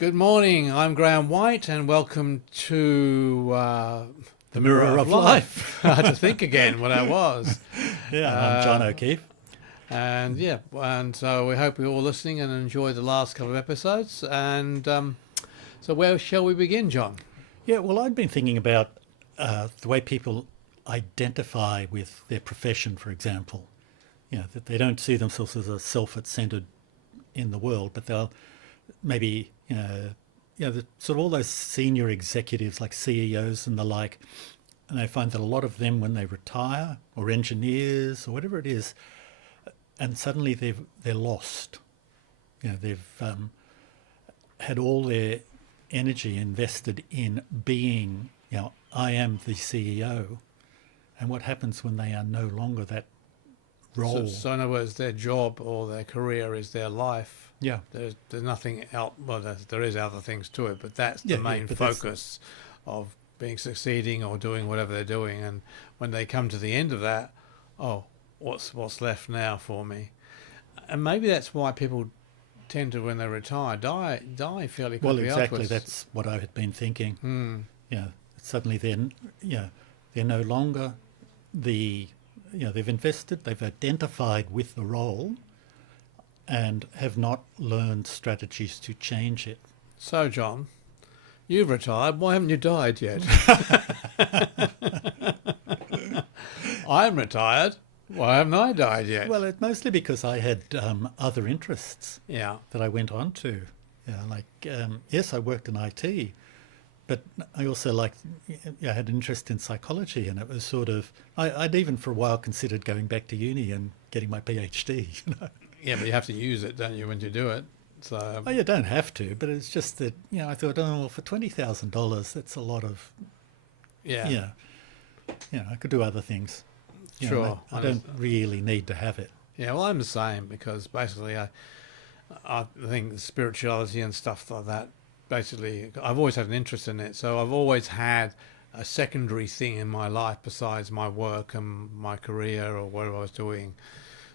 Good morning, I'm Graham White and welcome to The Mirror of Life. I had to think again what I was. Yeah, and I'm John O'Keefe. And so we hope you're all listening and enjoy the last couple of episodes. And so where shall we begin, John? Yeah, well, I've been thinking about the way people identify with their profession, for example. You know, that they don't see themselves as a self-centered in the world, but they'll maybe, the, sort of all those senior executives like CEOs and the like, and they find that a lot of them, when they retire, or engineers, or whatever it is, and suddenly they're lost. You know, they've had all their energy invested in being, I am the CEO. And what happens when they are no longer that role? So in other words, their job or their career is their life. Yeah. There's nothing else. Well, there is other things to it, but that's the main focus of being succeeding or doing whatever they're doing. And when they come to the end of that, what's left now for me? And maybe that's why people tend to, when they retire, die fairly quickly. Well, exactly. Afterwards. That's what I had been thinking. Yeah. Suddenly they're no longer they've invested, they've identified with the role, and have not learned strategies to change it. So, John, you've retired. Why haven't you died yet? I'm retired. Why haven't I died yet? Well, it's mostly because I had other interests that I went on to. Yes, I worked in IT, but I also I had an interest in psychology, and it was sort of, I'd even for a while considered going back to uni and getting my PhD, Yeah, but you have to use it, don't you, when you do it? So. Oh, you don't have to, but it's just that, I thought, for $20,000, that's a lot of, I could do other things. Sure. I don't really need to have it. Yeah, well, I'm the same, because basically I think spirituality and stuff like that, basically, I've always had an interest in it. So I've always had a secondary thing in my life besides my work and my career or whatever I was doing.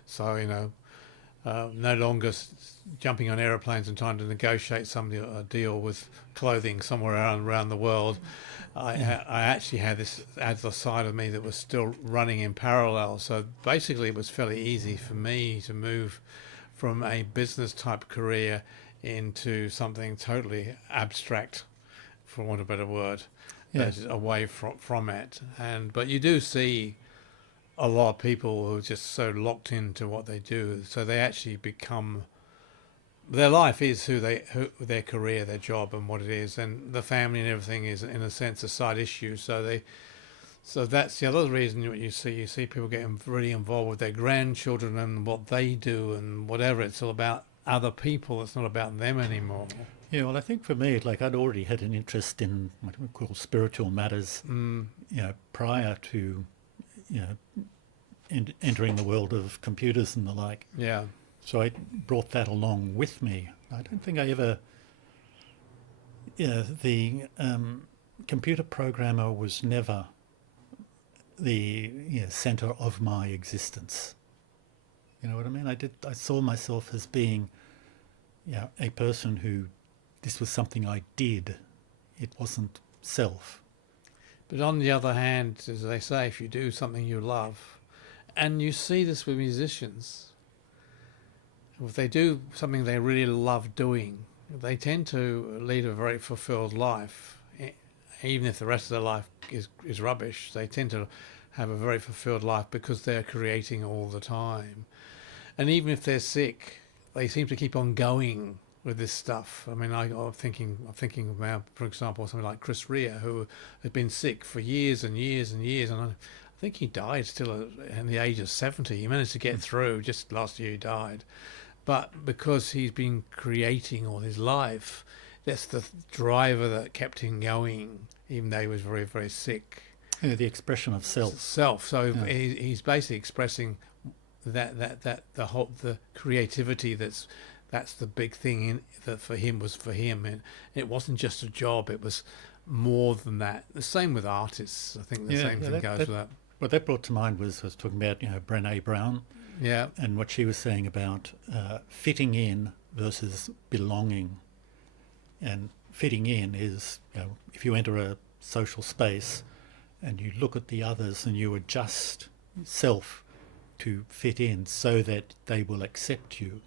So, no longer jumping on aeroplanes and trying to negotiate a deal with clothing somewhere around the world. I actually had this other side of me that was still running in parallel. So basically it was fairly easy for me to move from a business type career into something totally abstract, for want of a better word, away from it. But you do see a lot of people who are just so locked into what they do, so they actually become, their life is who their career, their job, and what it is, and the family and everything is in a sense a side issue. So that's the other reason you see people getting really involved with their grandchildren and what they do and whatever. It's all about other people. It's not about them anymore. Yeah, well, I think for me, I'd already had an interest in what we call spiritual matters, prior to, entering the world of computers and the like. Yeah. So I brought that along with me. I don't think I ever, the computer programmer was never the center of my existence. You know what I mean? I saw myself as being, a person who, this was something I did. It wasn't self. But on the other hand, as they say, if you do something you love, and you see this with musicians, if they do something they really love doing, they tend to lead a very fulfilled life. Even if the rest of their life is rubbish, they tend to have a very fulfilled life because they're creating all the time. And even if they're sick, they seem to keep on going with this stuff. I mean, I'm thinking about, for example, something like Chris Rea, who had been sick for years and years and years, and I think he died still in the age of 70. He managed to get through. Just last year he died. But because he's been creating all his life, that's the driver that kept him going, even though he was very, very sick. The expression of self. So he's basically expressing the creativity that's the big thing that for him was for him, and it wasn't just a job. It was more than that. The same with artists. I think the same thing goes with that. What that brought to mind was I was talking about Brené Brown. Yeah. And what she was saying about fitting in versus belonging. And fitting in is, if you enter a social space and you look at the others and you adjust self to fit in so that they will accept you,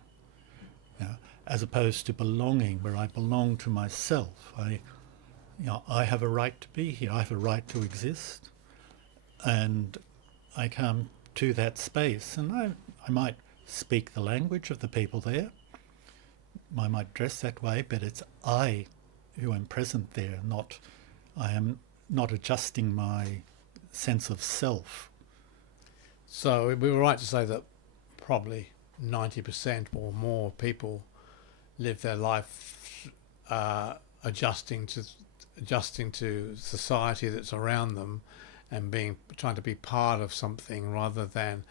as opposed to belonging, where I belong to myself. I have a right to be here. I have a right to exist, and I come to that space, and I might speak the language of the people there. I might dress that way, but it's I who am present there, I am not adjusting my sense of self. So we were right to say that probably 90% or more people live their life adjusting to society that's around them, and trying to be part of something rather than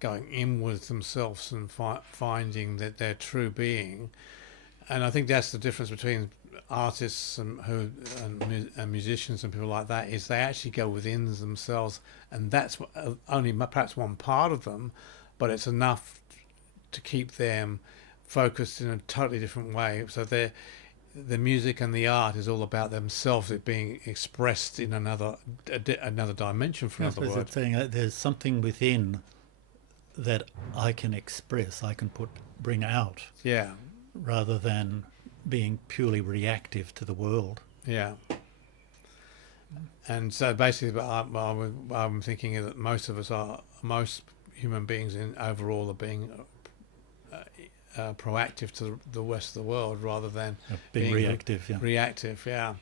going inwards themselves and finding that their true being. And I think that's the difference between artists and musicians and people like that, is they actually go within themselves, and that's only perhaps one part of them, but it's enough to keep them focused in a totally different way. So the music and the art is all about themselves, it being expressed in another dimension, for another word. Saying that there's something within that I can express, I can bring out. Yeah. Rather than being purely reactive to the world. Yeah. And so basically, I'm thinking that most human beings overall are being proactive to the rest of the world rather than being reactive. Reactive, yeah.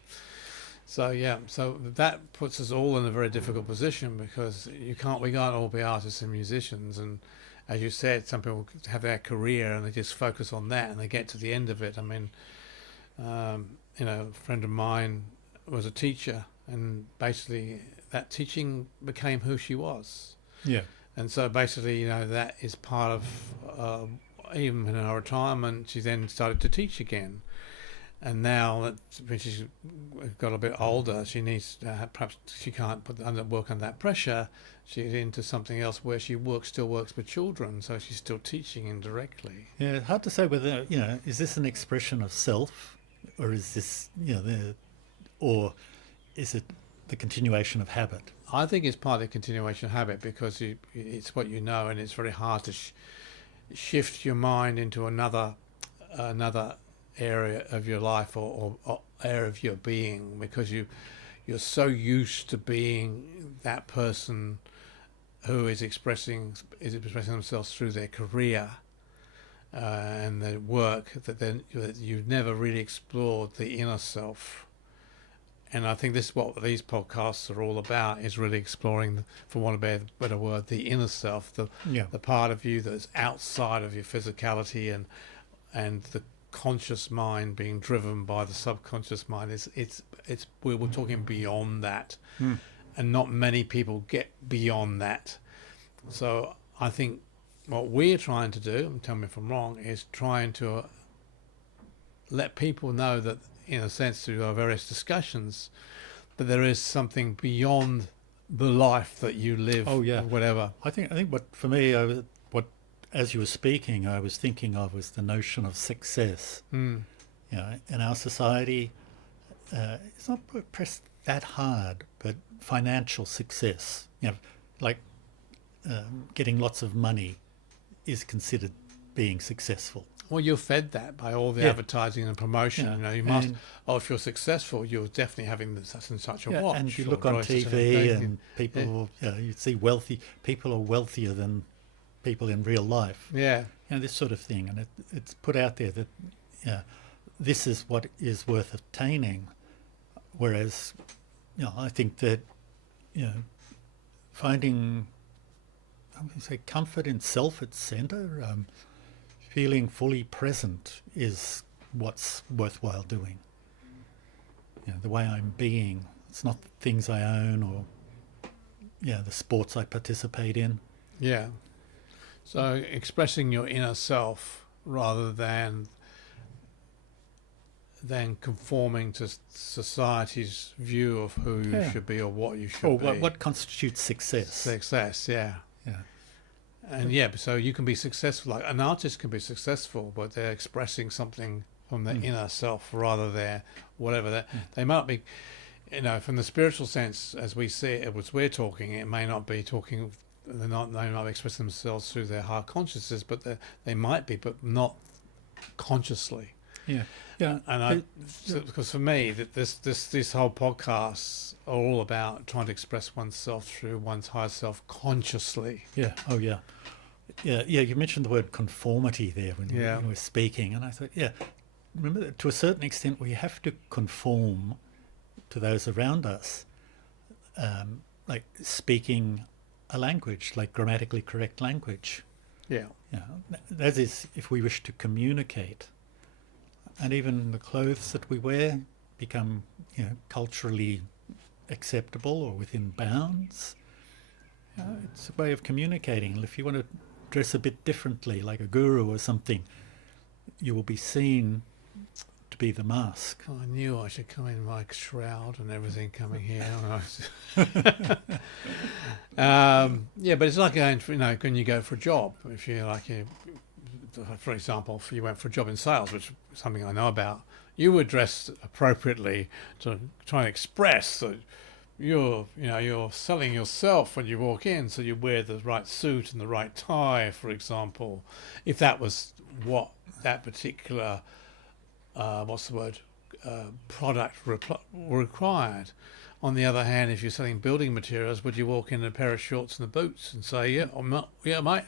So that puts us all in a very difficult position, because we can't all be artists and musicians. And as you said, some people have their career and they just focus on that, and they get to the end of it. I mean, a friend of mine was a teacher, and basically that teaching became who she was. Yeah. And so basically, that is part of, even in her retirement, she then started to teach again. And now that when she's got a bit older, she needs perhaps she can't work under that pressure. She's into something else where she still works with children, so she's still teaching indirectly. Yeah, it's hard to say whether is this an expression of self, or is this or is it the continuation of habit? I think it's part of the continuation of habit, because it's what you know, and it's very hard to shift your mind into another area of your life or area of your being, because you're so used to being that person who is expressing themselves through their career and their work, that you've never really explored the inner self. And I think this is what these podcasts are all about, is really exploring, for want of a better word, the inner self, the part of you that's outside of your physicality, and the conscious mind being driven by the subconscious mind. We're talking beyond that, and not many people get beyond that. So I think what we're trying to do, and tell me if I'm wrong, is trying to let people know that, in a sense, through our various discussions, that there is something beyond the life that you live. Oh yeah, or whatever. I think what for me, as you were speaking, I was thinking of was the notion of success. In our society, it's not pressed that hard, but financial success, like getting lots of money is considered being successful. Well, you're fed that by all the advertising and promotion. You must. If you're successful, you're definitely having such and such a watch. And you look on TV, and people, you see wealthy people are wealthier than people in real life. Yeah. This sort of thing, and it's put out there that this is what is worth attaining. Whereas, I think that finding, I'm going to say, comfort in self at centre, feeling fully present is what's worthwhile doing. The way I'm being, it's not things I own or the sports I participate in. Yeah. So expressing your inner self rather than conforming to society's view of who you should be or what you should be. Or what constitutes success. Success, yeah. And so you can be successful, like an artist can be successful, but they're expressing something from the inner self, rather than whatever that they might be. You know, from the spiritual sense, as we see it, as we're talking, it may not be talking. They might express themselves through their higher consciousness, but they might be, but not consciously. Yeah, yeah. And because for me, that this whole podcast are all about trying to express oneself through one's higher self consciously. Yeah. Oh, yeah. Yeah. Yeah. You mentioned the word conformity there when you were speaking, and I thought, yeah, remember that to a certain extent we have to conform to those around us, like speaking a language, like grammatically correct language. Yeah. Yeah. That is, if we wish to communicate. And even the clothes that we wear become, culturally acceptable or within bounds. It's a way of communicating. And if you want to dress a bit differently, like a guru or something, you will be seen to be the mask. I knew I should come in my shroud and everything coming here. Yeah, but it's like going for, when you go for a job. If you're like, for example, if you went for a job in sales, which is something I know about, you were dressed appropriately to try and express that you're selling yourself when you walk in. So you wear the right suit and the right tie, for example, if that was what that particular product required. On the other hand, if you're selling building materials, would you walk in a pair of shorts and the boots and say, yeah, mate,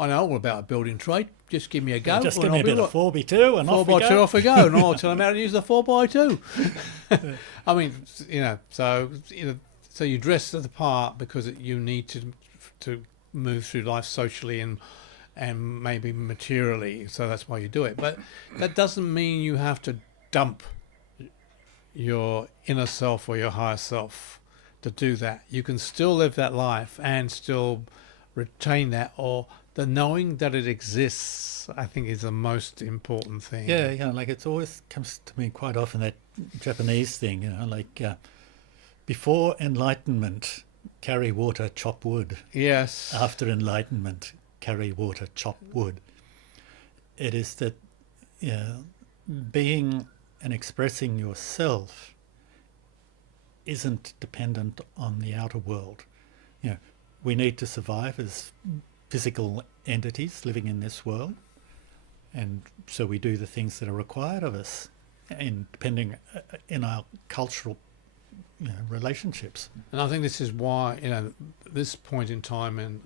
I know all about a building trade. Just give me a go. Just give me a bit of 4x2 and 4x2 off we go. And I'll tell them how to use the 4x2. I mean, so you dress the part because you need to move through life socially and maybe materially. So that's why you do it. But that doesn't mean you have to dump your inner self or your higher self to do that. You can still live that life and still retain that, or the knowing that it exists, I think, is the most important thing. Yeah, like it always comes to me quite often, that Japanese thing, before enlightenment, carry water, chop wood. Yes. After enlightenment, carry water, chop wood. It is that being and expressing yourself isn't dependent on the outer world. We need to survive as physical entities living in this world, and so we do the things that are required of us, and depending in our cultural relationships. And I think this is why this point in time in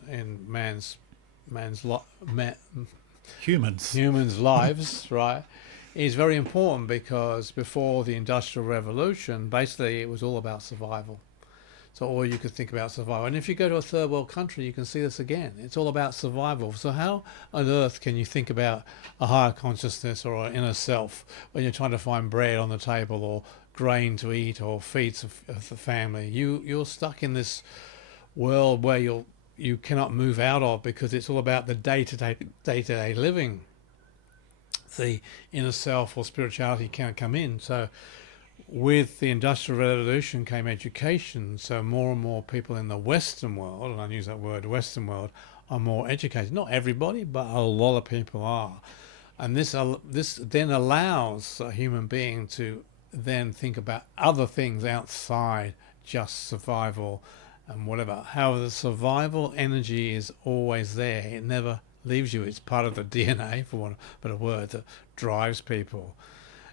humans' lives, right, is very important, because before the Industrial Revolution, basically it was all about survival. So all you could think about survival. And if you go to a third world country, you can see this again. It's all about survival. So how on earth can you think about a higher consciousness or an inner self when you're trying to find bread on the table or grain to eat or feeds of the family? You're stuck in world where you cannot move out of, because it's all about the day-to-day living. The inner self or spirituality can't come in. So with the Industrial Revolution came education, so more and more people in the Western world, and I use that word Western world, are more educated. Not everybody, but a lot of people are. And this then allows a human being to then think about other things outside just survival and whatever. However, the survival energy is always there. It never leaves you. It's part of the DNA, for want of a better word, that drives people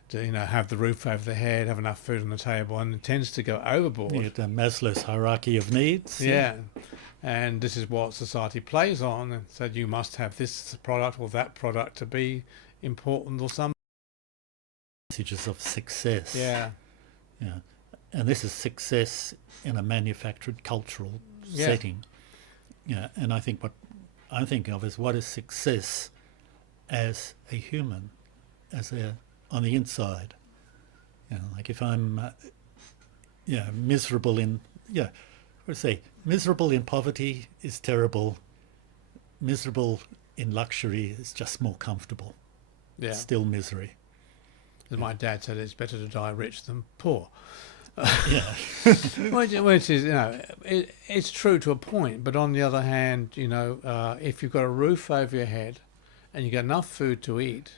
to have the roof over their head, have enough food on the table, and it tends to go overboard. You get the Maslow's hierarchy of needs. Yeah. And this is what society plays on, and said you must have this product or that product to be important or something. Messages of success. Yeah. Yeah. And this is success in a manufactured cultural setting. Yeah. And I think what I'm thinking of is, what is success as a human, on the inside? Like if I'm miserable in miserable in poverty is terrible. Miserable in luxury is just more comfortable. Yeah. It's still misery. As my dad said, it's better to die rich than poor. Yeah. which is, it's true to a point, but on the other hand, if you've got a roof over your head and you got enough food to eat,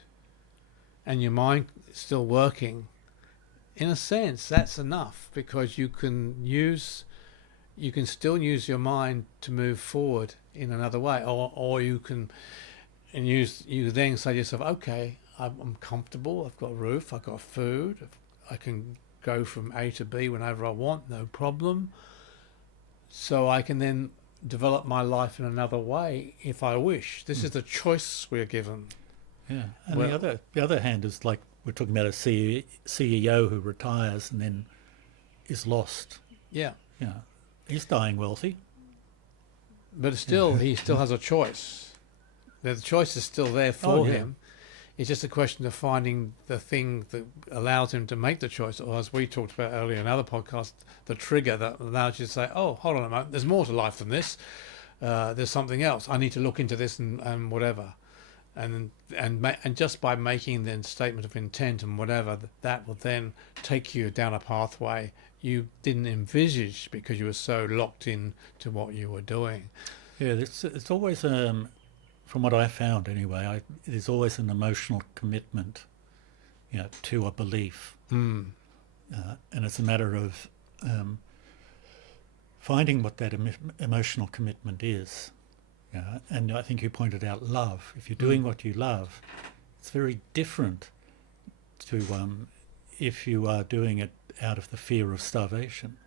and your mind is still working, in a sense, that's enough, because you can still use your mind to move forward in another way, or you can, and you then say to yourself, okay, I'm comfortable, I've got a roof, I've got food, I can go from A to B whenever I want, no problem. So I can then develop my life in another way if I wish. This is the choice we're given. Yeah, and Well- the other hand is like we're talking about a CEO who retires and then is lost. Yeah, Yeah, he's dying wealthy. but still, he still has a choice. The choice is still there for Oh, yeah. him. It's just a question of finding the thing that allows him to make the choice, or as we talked about earlier in another podcast, the trigger that allows you to say, oh, hold on a moment, there's more to life than this. There's something else. I need to look into this and whatever. And just by making the statement of intent and whatever, that will then take you down a pathway you didn't envisage because you were so locked in to what you were doing. Yeah, it's always from what I found anyway. There's always an emotional commitment, to a belief, and it's a matter of finding what that emotional commitment is. Yeah, and I think you pointed out love. If you're doing what you love, it's very different to if you are doing it out of the fear of starvation.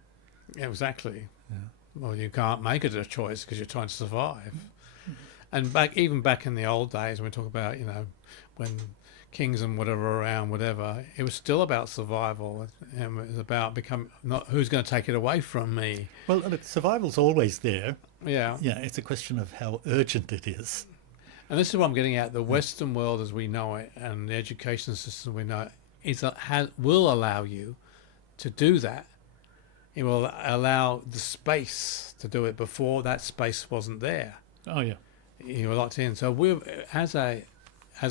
Yeah, exactly. Yeah. Well, you can't make it a choice because you're trying to survive. And even back in the old days, when we talk about, when kings and whatever were around, whatever, it was still about survival. It was about not who's going to take it away from me. Well, look, survival's always there. Yeah. Yeah, it's a question of how urgent it is. And this is what I'm getting at. The Western world as we know it and the education system we know it will allow you to do that. It will allow the space to do it. Before, that space wasn't there. Oh yeah. You were locked in. So we're as a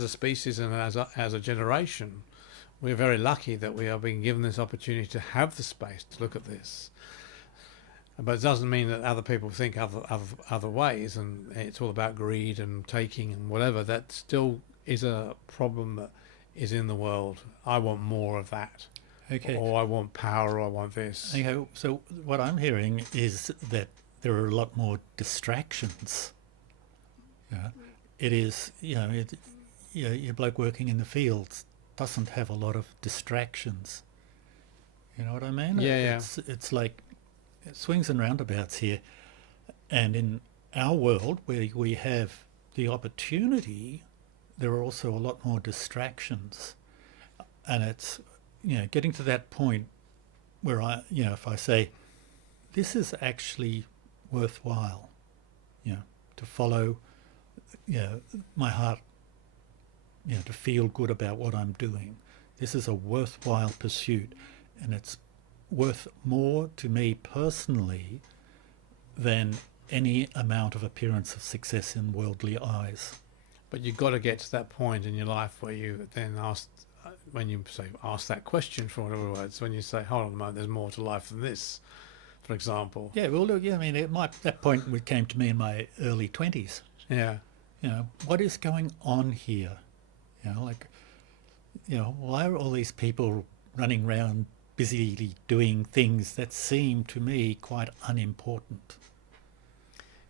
species and as a generation, we're very lucky that we are being given this opportunity to have the space to look at this. But it doesn't mean that other people think other ways, and it's all about greed and taking and whatever. That still is a problem that is in the world. I want more of that. Okay. Or I want power, or I want this. Okay. So what I'm hearing is that there are a lot more distractions. Yeah. It is, your bloke working in the fields doesn't have a lot of distractions. You know what I mean? Yeah. It's like swings and roundabouts here. And in our world, where we have the opportunity, there are also a lot more distractions. And it's, getting to that point where if I say, this is actually worthwhile, to follow, my heart, to feel good about what I'm doing. This is a worthwhile pursuit, and it's worth more to me personally than any amount of appearance of success in worldly eyes. But you've got to get to that point in your life where you then ask that question, for whatever words, when you say, hold on a moment, there's more to life than this, for example. Yeah, well, look, I mean, that point came to me in my early 20s. Yeah. What is going on here? Why are all these people running around busily doing things that seem to me quite unimportant?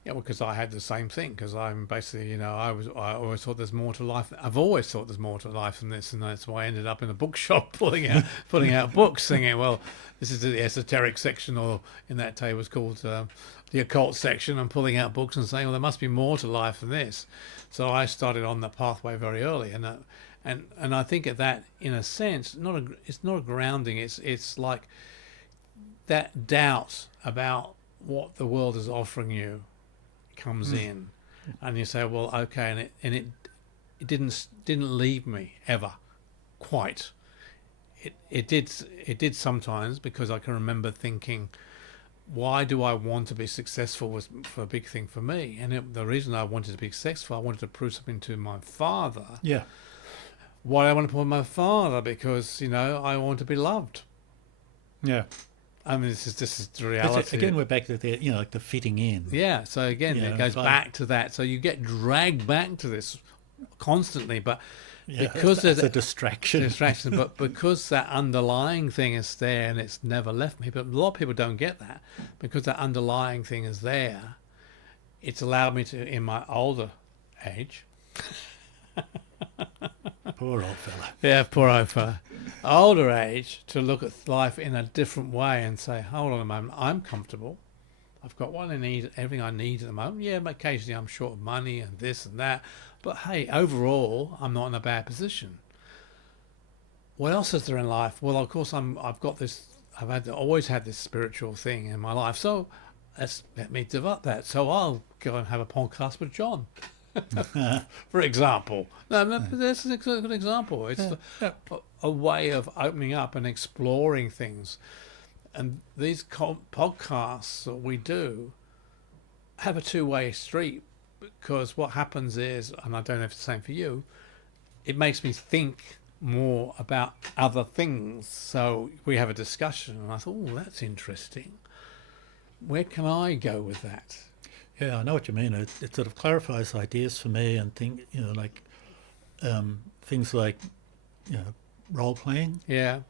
Yeah, well, because I had the same thing. Because I'm basically, I always thought there's more to life. I've always thought there's more to life than this, and that's why I ended up in a bookshop pulling out books, thinking, well, this is the esoteric section, or in that day it was called the occult section, and pulling out books and saying, well, there must be more to life than this. So I started on that pathway very early, and I think of that in a sense, it's not a grounding. It's like that doubt about what the world is offering you comes in, and you say, well, okay, and it didn't leave me ever, quite. It did sometimes, because I can remember thinking, why do I want to be successful was for a big thing for me, and the reason I wanted to be successful, I wanted to prove something to my father. Yeah. Why do I want to prove my father? Because I want to be loved. Yeah. I mean, this is the reality. Again, we're back to the fitting in. Yeah, so again, it goes like- back to that. So you get dragged back to this constantly, but Yeah, because that's a there's distraction. distraction, but because that underlying thing is there and it's never left me. But a lot of people don't get that because that underlying thing is there. It's allowed me to, in my older age, Poor old fella. yeah, poor old fella, older age, to look at life in a different way and say, hold on a moment, I'm comfortable. I've got what I need, everything I need at the moment. Yeah, but occasionally I'm short of money and this and that. But hey, overall, I'm not in a bad position. What else is there in life? Well, of course, I've got this. Always had this spiritual thing in my life. So let me develop that. So I'll go and have a podcast with John, for example. No, this is a good example. It's a way of opening up and exploring things. And these podcasts that we do have a two-way street, because what happens is, and I don't know if it's the same for you, it makes me think more about other things. So we have a discussion and I thought, oh, that's interesting. Where can I go with that? Yeah, I know what you mean. It sort of clarifies ideas for me, and like things like, role playing. Yeah.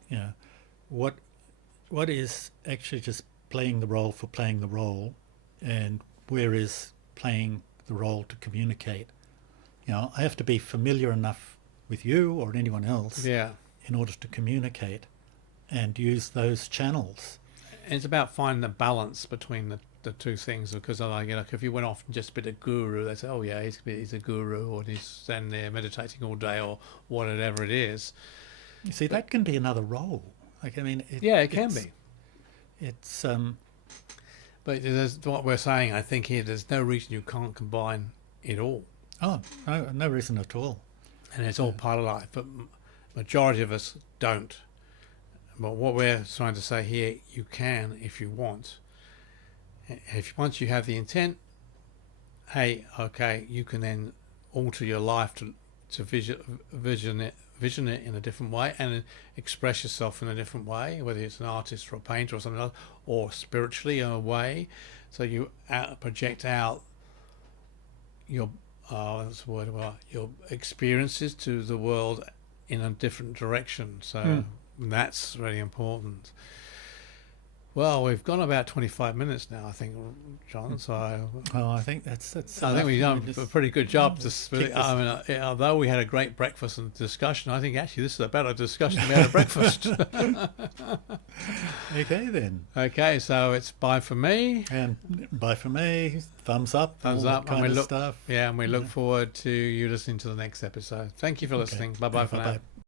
What is actually just playing the role for playing the role, and where is playing the role to communicate? I have to be familiar enough with you or anyone else Yeah. in order to communicate and use those channels. And it's about finding a balance between the two things, because like if you went off and just been a guru, they say, oh yeah, he's a guru, or he's standing there meditating all day, or whatever it is. You see, that can be another role. Like, I mean, It can be. It's But there's what we're saying, I think here, there's no reason you can't combine it all. no reason at all. And it's all part of life, but majority of us don't. But what we're trying to say here, you can if you want. Once you have the intent, hey, okay, you can then alter your life to vision it in a different way, and express yourself in a different way, whether it's an artist or a painter or something else, or spiritually in a way. So you project out your what's the word? Well, your experiences to the world in a different direction. So that's really important. Well, we've gone about 25 minutes now, I think, John. So I think that's. I think we've done a pretty good job. Kick Although we had a great breakfast and discussion, I think actually this is a better discussion than we had a breakfast. Okay then. Okay, so it's bye for me. And bye for me. Thumbs up. Thumbs all up, that and kind we of look. stuff. Yeah, and we look forward to you listening to the next episode. Thank you for listening. Bye bye for now. Bye-bye.